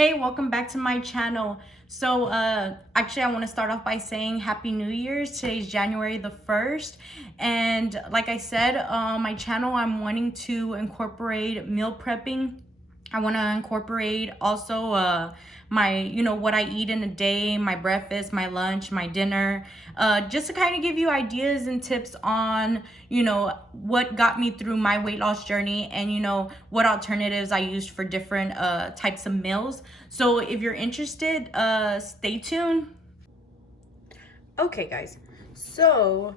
Hey, welcome back to my channel. Actually, I want to start off by saying Happy New Year's. Today's January the 1st. And like I said, my channel, I'm wanting to incorporate meal prepping. I want to incorporate also what I eat in a day, my breakfast, my lunch, my dinner, just to kind of give you ideas and tips on, what got me through my weight loss journey and, what alternatives I used for different types of meals. So if you're interested, stay tuned. Okay, guys. So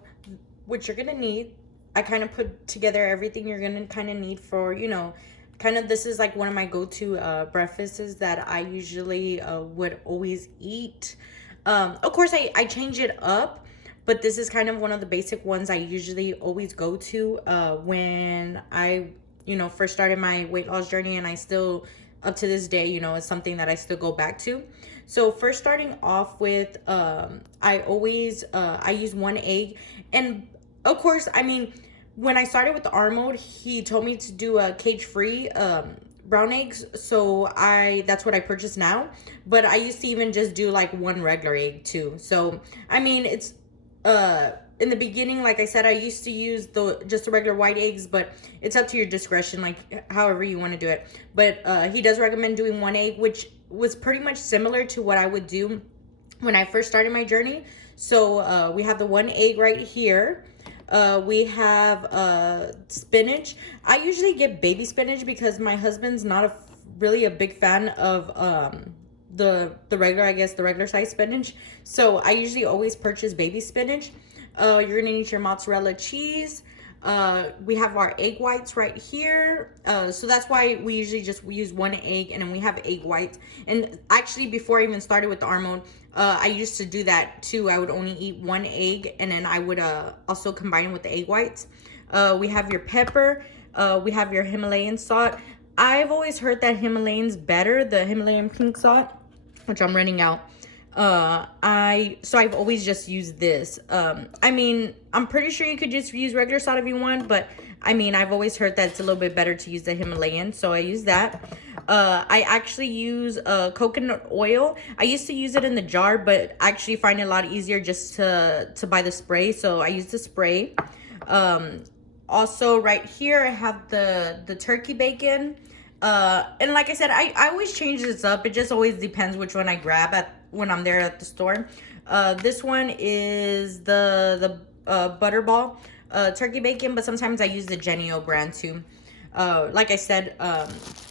what you're gonna need, I kind of put together everything you're gonna kind of need for, kind of this is like one of my go-to breakfasts that I usually would always eat. Of course, I change it up, but this is kind of one of the basic ones I usually always go to when I, first started my weight loss journey, and I still, up to this day, it's something that I still go back to. So first starting off with, I use one egg, and of course, when I started with the armobuilt, he told me to do a cage-free brown eggs, so that's what I purchased now. But I used to even just do like one regular egg too. So it's in the beginning, like I said, I used to use just the regular white eggs, but it's up to your discretion, like however you want to do it. But he does recommend doing one egg, which was pretty much similar to what I would do when I first started my journey. So we have the one egg right here. We have spinach. I usually get baby spinach because my husband's not really a big fan of the regular, I guess, the regular size spinach. So I usually always purchase baby spinach. You're gonna need your mozzarella cheese. We have our egg whites right here. So that's why we usually just use one egg, and then we have egg whites. And actually, before I even started with the armobuilt, I used to do that too. I would only eat one egg, and then I would also combine with the egg whites. We have your pepper. We have your Himalayan salt. I've always heard that Himalayan's better, the Himalayan pink salt, which I'm running out. I've always just used this. I'm pretty sure you could just use regular salt if you want, but I've always heard that it's a little bit better to use the Himalayan, so I use that. I actually use coconut oil. I used to use it in the jar, but I actually find it a lot easier just to buy the spray, so I use the spray. Also right here I have the turkey bacon. And like I said, I always change this up. It just always depends which one I grab when I'm there at the store. This one is the butterball turkey bacon, but sometimes I use the Genio brand too. Like I said,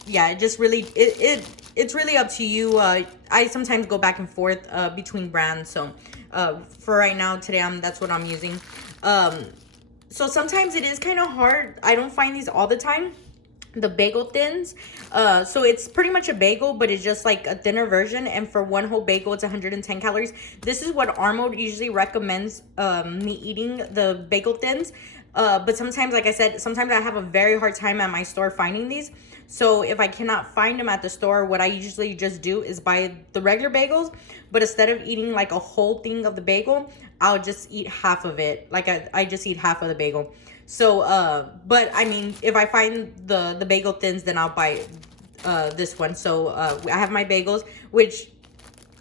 yeah, it just really it's really up to you. I sometimes go back and forth between brands. So for right now, today that's what I'm using. So sometimes it is kind of hard. I don't find these all the time, the bagel thins. So it's pretty much a bagel, but it's just like a thinner version, and for one whole bagel it's 110 calories. This is what armobuilt usually recommends me eating, the bagel thins. But sometimes, like I said, sometimes I have a very hard time at my store finding these. So if I cannot find them at the store, what I usually just do is buy the regular bagels, but instead of eating like a whole thing of the bagel, I'll just eat half of it. Like I just eat half of the bagel. So but if I find the bagel thins, then I'll buy this one. So I have my bagels, which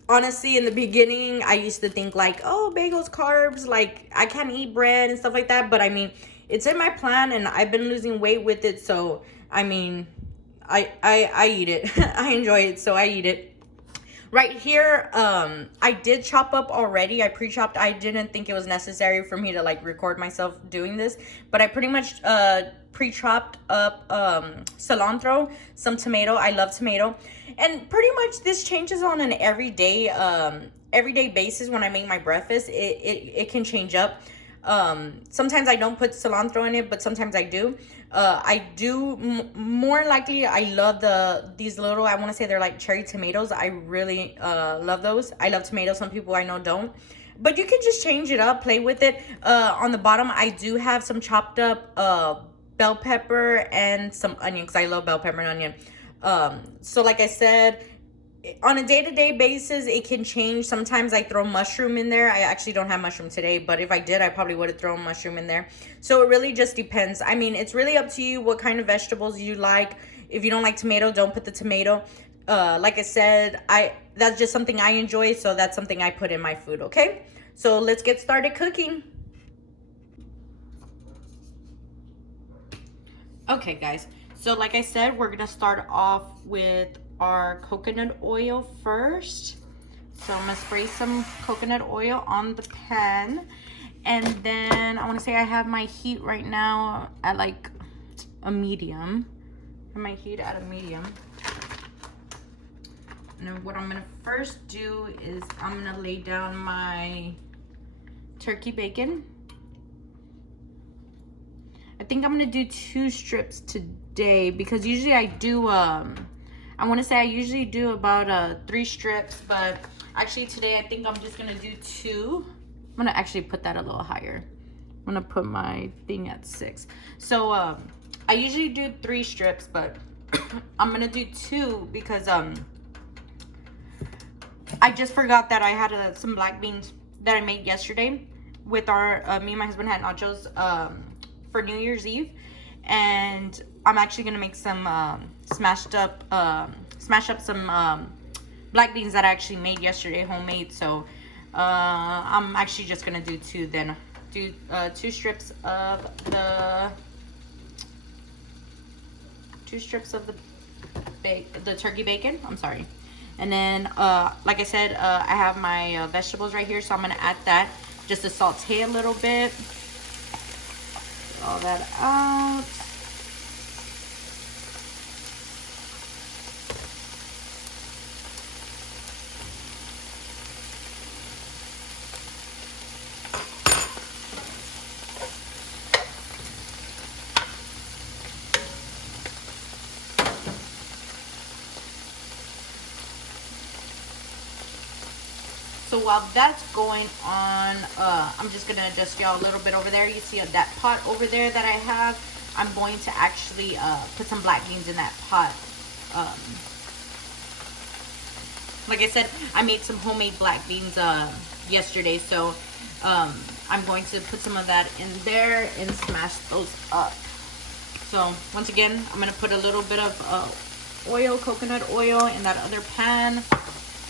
honestly in the beginning I used to think like, oh, bagels, carbs, like I can't eat bread and stuff like that, but it's in my plan, and I've been losing weight with it. So I eat it. I enjoy it, so I eat it. Right here, I did chop up already. I pre-chopped. I didn't think it was necessary for me to like record myself doing this, but I pretty much pre-chopped up cilantro, some tomato. I love tomato. And pretty much this changes on an everyday basis. When I make my breakfast, it can change up. Sometimes I don't put cilantro in it, but sometimes I do. I do more likely. I love these little, I want to say they're like cherry tomatoes. I really love those. I love tomatoes. Some people I know don't, but you can just change it up, play with it. On the bottom I do have some chopped up bell pepper and some onion, because I love bell pepper and onion. So like I said, on a day-to-day basis, it can change. Sometimes I throw mushroom in there. I actually don't have mushroom today, but if I did, I probably would have thrown mushroom in there. So it really just depends. It's really up to you what kind of vegetables you like. If you don't like tomato, don't put the tomato. like I said, that's just something I enjoy, so that's something I put in my food, okay? So let's get started cooking. Okay, guys, so like I said, we're gonna start off with our coconut oil first. So I'm gonna spray some coconut oil on the pan, and then I want to say I have my heat right now at like a medium. And my heat at a medium. And then what I'm gonna first do is I'm gonna lay down my turkey bacon. I think I'm gonna do 2 strips today because usually I do I want to say I usually do about 3 strips, but actually today I think I'm just gonna do 2. I'm gonna actually put that a little higher. I'm gonna put my thing at 6. So I usually do 3 strips, but I'm gonna do 2 because I just forgot that I had some black beans that I made yesterday with our me and my husband had nachos for New Year's Eve, and I'm actually gonna make some smash up some black beans that I actually made yesterday, homemade. So I'm actually just gonna do 2 then. Do 2 strips of the turkey bacon. I'm sorry. And then like I said, I have my vegetables right here, so I'm gonna add that just to saute a little bit. Get all that out. So while that's going on, I'm just gonna adjust y'all a little bit over there. You see that pot over there that I have? I'm going to actually put some black beans in that pot. Like I said, I made some homemade black beans yesterday, so I'm going to put some of that in there and smash those up. So once again, I'm gonna put a little bit of oil, coconut oil, in that other pan,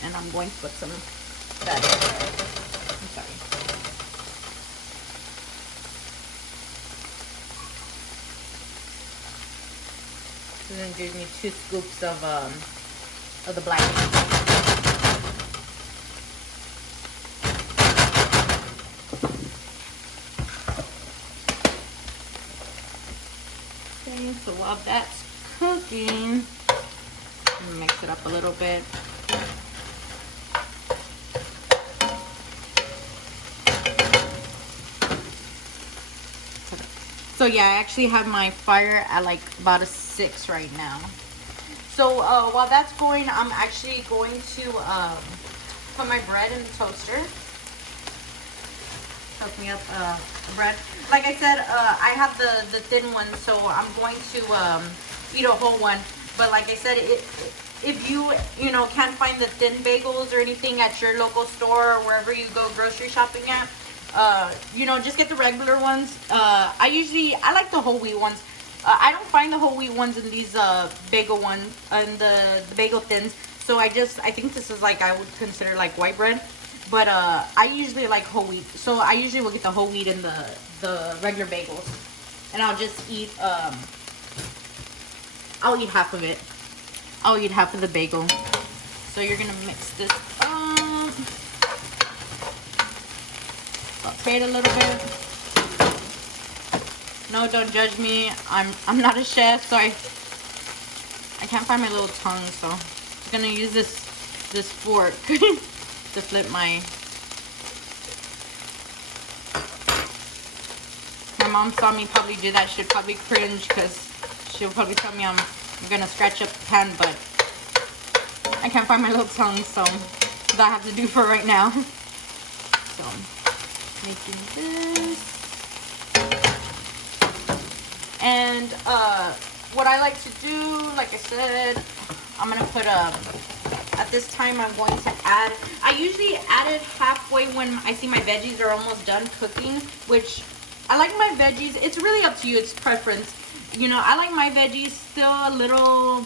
and I'm going to put some that in there. I'm sorry. And then give me 2 scoops of the black beans. Okay, so while that's cooking, I'm gonna mix it up a little bit. So yeah, I actually have my fire at like about a 6 right now. So while that's going, I'm actually going to put my bread in the toaster. Toast me up bread. Like I said, I have the thin one, so I'm going to eat a whole one. But like I said, if you can't find the thin bagels or anything at your local store or wherever you go grocery shopping at, just get the regular ones. I like the whole wheat ones. I don't find the whole wheat ones in these bagel ones and the bagel thins. So I think this is like, I would consider like white bread, but I usually like whole wheat. So I usually will get the whole wheat in the regular bagels, and I'll just eat I'll eat half of it. I'll eat half of the bagel. So you're gonna mix this up. Saute it a little bit. No, don't judge me. I'm not a chef, so I can't find my little tongue, so I'm just gonna use this fork to flip my. My mom saw me probably do that. She'd probably cringe because she'll probably tell me I'm gonna scratch up the pan, but I can't find my little tongue, so that's what I have to do for right now. So making this. And what I like to do, like I said, I'm gonna put at this time I'm going to add, I usually add it halfway when I see my veggies are almost done cooking, which I like my veggies, it's really up to you, it's preference. I like my veggies still a little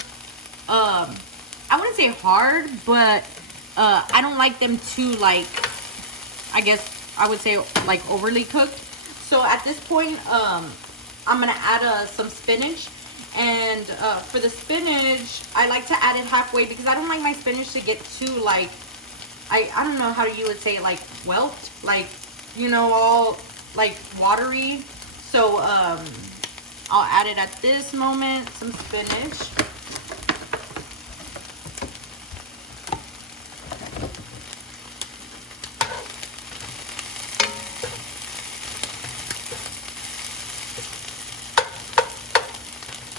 I wouldn't say hard, but I don't like them too, like, I guess I would say like overly cooked. So at this point, I'm gonna add some spinach. And for the spinach, I like to add it halfway because I don't like my spinach to get too, like, I don't know how you would say it, like whelked, like, you know, all like watery. So I'll add it at this moment, some spinach.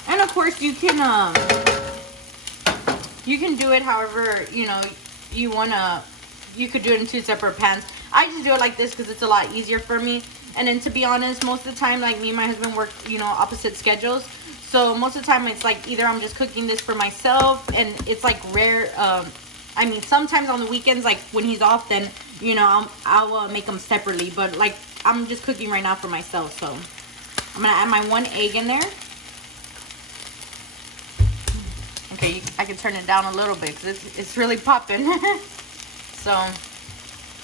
And of course you can do it however, you know, you wanna. You could do it in 2 separate pans. I just do it like this because it's a lot easier for me. And then to be honest, most of the time, like, me and my husband work, you know, opposite schedules. So most of the time it's like either I'm just cooking this for myself, and it's like rare. I mean, sometimes on the weekends, like when he's off, then, you know, I'll make them separately. But like, I'm just cooking right now for myself. So I'm gonna add my 1 egg in there. Okay, I can turn it down a little bit because it's really popping. So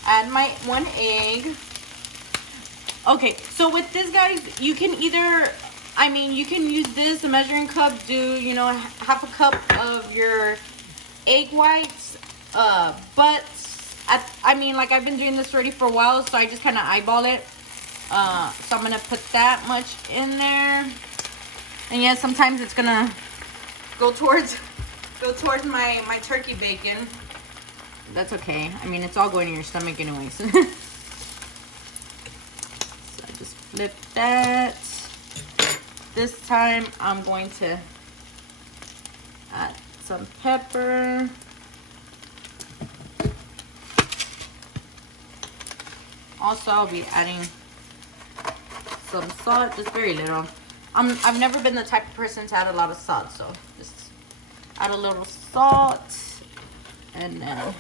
add my 1 egg. Okay, so with this, guys, you can either, I mean, you can use this, a measuring cup, do, you know, half a cup of your egg whites. But I mean, like, I've been doing this already for a while, so I just kind of eyeball it. So I'm gonna put that much in there. And yeah, sometimes it's gonna go towards my turkey bacon. That's okay. I mean, it's all going in your stomach anyways. So I just flip that. This time I'm going to add some pepper. Also, I'll be adding some salt, just very little. I've never been the type of person to add a lot of salt, so just add a little salt, and then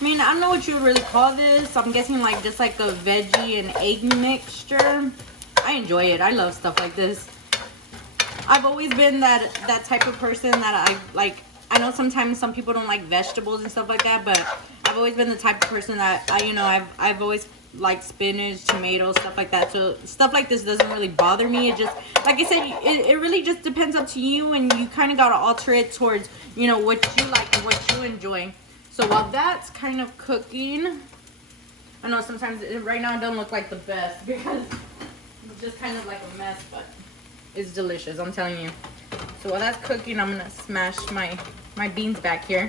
I mean, I don't know what you would really call this. I'm guessing like just like a veggie and egg mixture. I enjoy it. I love stuff like this. I've always been that type of person that I like. I know sometimes some people don't like vegetables and stuff like that, but I've always been the type of person that I've always liked spinach, tomatoes, stuff like that. So stuff like this doesn't really bother me. It just, like I said, it really just depends up to you, and you kind of got to alter it towards, you know, what you like and what you enjoy. So while that's kind of cooking, I know sometimes right now it doesn't look like the best because it's just kind of like a mess, but it's delicious, I'm telling you. So while that's cooking, I'm gonna smash my beans back here.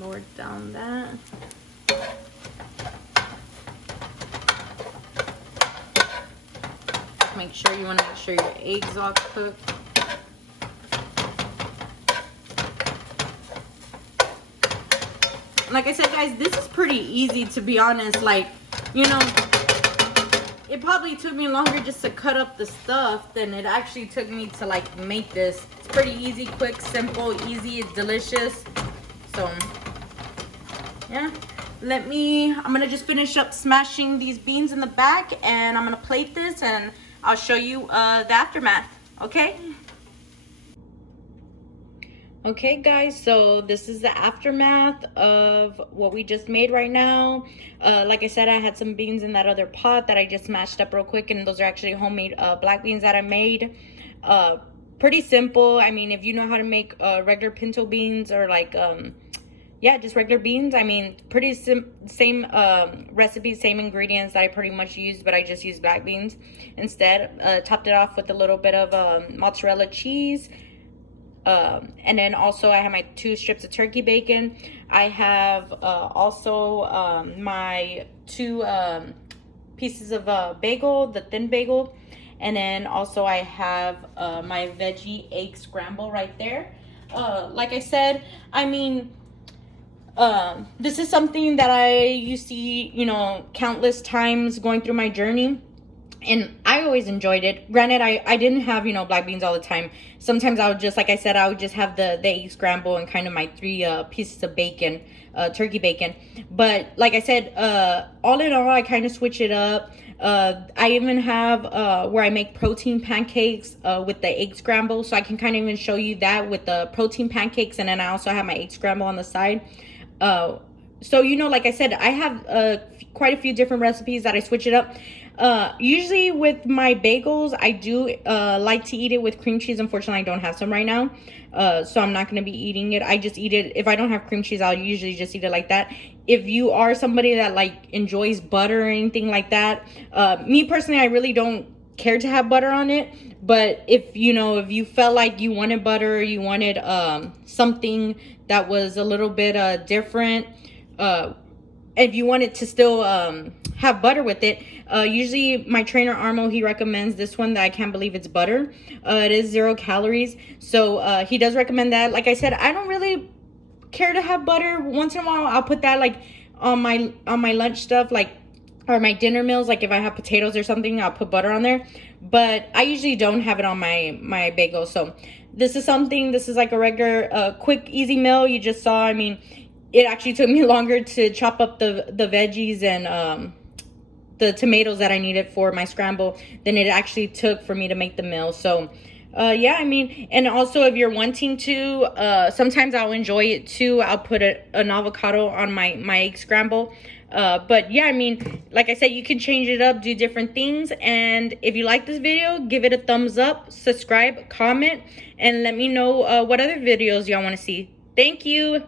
Lower down that. Make sure you want to make sure your eggs all cooked. Like I said, guys, this is pretty easy, to be honest. Like, you know, it probably took me longer just to cut up the stuff than it actually took me to like make this. It's pretty easy, quick, simple, easy, it's delicious. So yeah, I'm gonna just finish up smashing these beans in the back, and I'm gonna plate this and I'll show you the aftermath. Okay, guys, so this is the aftermath of what we just made right now. Like I said, I had some beans in that other pot that I just mashed up real quick, and those are actually homemade black beans that I made. Pretty simple. I mean, if you know how to make regular pinto beans, or like yeah, just regular beans, I mean, pretty same recipe, same ingredients that I pretty much used, but I just used black beans instead. Topped it off with a little bit of mozzarella cheese. And then also I have my 2 strips of turkey bacon. I have also my 2 pieces of bagel, the thin bagel. And then also I have my veggie egg scramble right there. Like I said, I mean, This is something that I used to eat, you know, countless times going through my journey. And I always enjoyed it. Granted, I didn't have, you know, black beans all the time. Sometimes I would just, like I said, I would just have the egg scramble and kind of my 3 pieces of bacon, turkey bacon. But like I said, all in all, I kind of switch it up. I even have where I make protein pancakes with the egg scramble. So I can kind of even show you that with the protein pancakes. And then I also have my egg scramble on the side. So, you know, like I said, I have quite a few different recipes that I switch it up. Usually with my bagels, I do like to eat it with cream cheese. Unfortunately, I don't have some right now. So I'm not going to be eating it. I just eat it. If I don't have cream cheese, I'll usually just eat it like that. If you are somebody that like enjoys butter or anything like that, me personally, I really don't care to have butter on it. But if you know, if you felt like you wanted butter, you wanted something that was a little bit different, if you wanted to still have butter with it, usually my trainer Armo, he recommends this one that I can't believe it's butter. It is 0 calories, so he does recommend that. Like I said, I don't really care to have butter. Once in a while I'll put that like on my lunch stuff, like, or my dinner meals, like if I have potatoes or something, I'll put butter on there. But I usually don't have it on my bagel. So this is like a regular quick easy meal. You just saw, I mean, it actually took me longer to chop up the veggies and the tomatoes that I needed for my scramble than it actually took for me to make the meal. So yeah, I mean, and also if you're wanting to, sometimes I'll enjoy it too. I'll put an avocado on my egg scramble. But yeah, I mean, like I said, you can change it up, do different things. And if you like this video, give it a thumbs up, subscribe, comment, and let me know what other videos y'all want to see. Thank you.